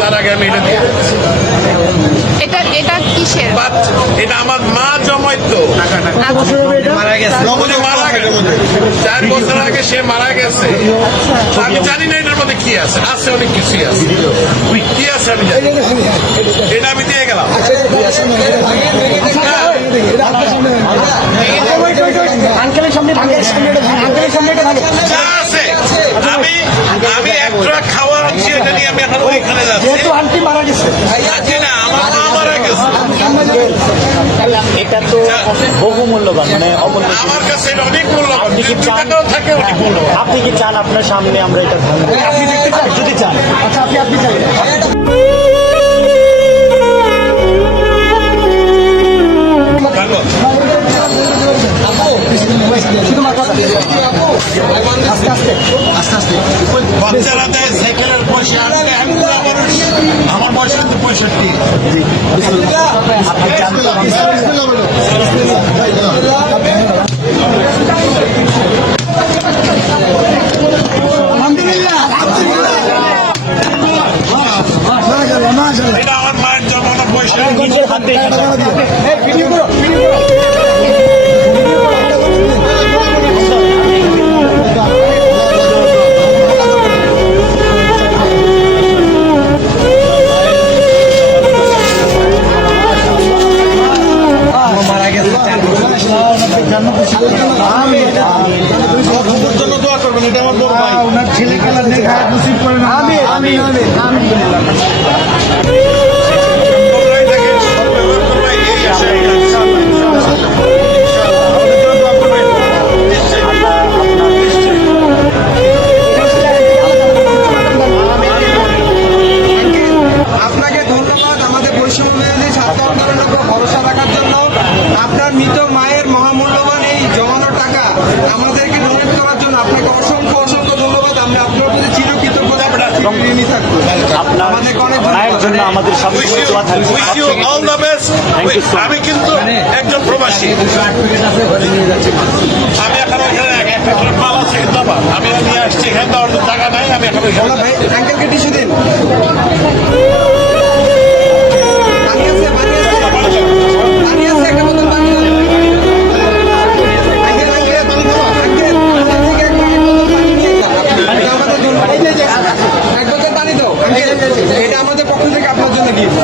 তার আগে আমি এটা দিয়ে এটা এটা কিসের? এটা আমার মা জমাই তো মারা গেছে। মারা গেছে। চার বছর আগে সে মারা গেছে। আমি জানি না এটার মধ্যে কি আছে। আছে অনেক কিছুই আছে। কি আছে আমি জানি এটা আমি দিয়ে গেলাম। আমি একটা খাওয়া যেহেতু আন্টি মারা গেছে। এটা তো বহু মূল্যবান মানে অমূল্য আমার কাছে এটা অনেক মূল্যবান। আপনি কি চান থাকে অনেক মূল্যবান। আপনি কি চান আপনার সামনে আমরা এটা ভাঙবো? আপনি দেখতে চান? যদি চান। আচ্ছা আপনি আপনি চাই শুধু মাথা আস্তে আস্তে। বাচ্চারা দেয় সাইকেলের পয়সা আনতে আমি বুড়া মানুষ আমার বয়স কিন্তু পঁয়ষট্টি। আমরা- এটা আমার মায়ের জন্মানো পয়সা নিজের হাতে জন্য দোয়া করবেন এটা আমার বড় ভাই ওনার ছেলে খেলা আমি আমি আমি। মৃত মায়ের মহামূল্যবান এই জমানো টাকা আমাদেরকে ডোনেট করার জন্য আপনাকে অসংখ্য অসংখ্য ধন্যবাদ। আমরা আপনার প্রতি চিরকৃতজ্ঞতা ঋণী থাকব আপনার অনেক মায়ের জন্য আমাদের দোয়া থাকবে. আমি কিন্তু একজন প্রবাসী। আমি এখন আমি নিয়ে আসছি এখানে তো টাকা নাই আমি এখন আঙ্কেলকে দিন। এটা আমাদের পক্ষ থেকে আপনার জন্য গিফট